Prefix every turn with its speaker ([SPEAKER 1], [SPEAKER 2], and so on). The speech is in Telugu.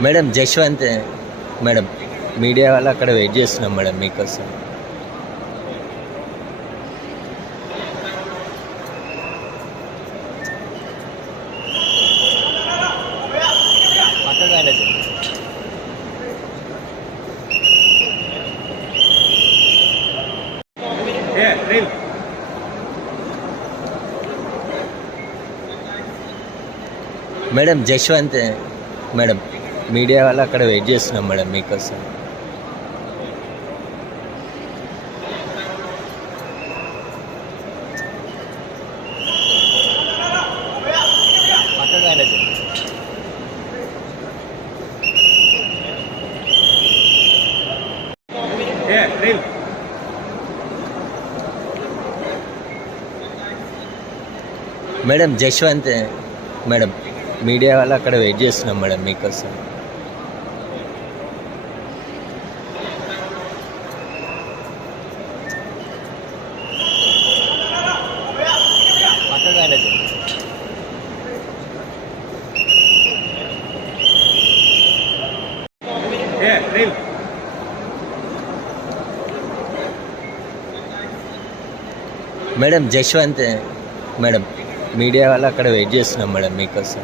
[SPEAKER 1] మేడం జశ్వంత్ మేడం మీడియా వాళ్ళు అక్కడ వెయిట్ చేస్తున్నాం మేడం మీకోసం. పక్కగా ఆయన మేడం జశ్వంత్ మేడం మీడియా వాళ్ళు అక్కడ వెయిట్ చేస్తున్నాం మేడం మీకోసం పక్కగా ఆయన చెప్పు.
[SPEAKER 2] ఏ reel
[SPEAKER 1] madam Jaswanth madam media వాళ్ళు అక్కడ వెయిట్ చేస్తున్నాం మేడం మీకోసం. మేడం జశ్వంత్ మేడం మీడియా వాళ్ళు అక్కడ వెయిట్ చేస్తున్నాం మేడం మీకోసం.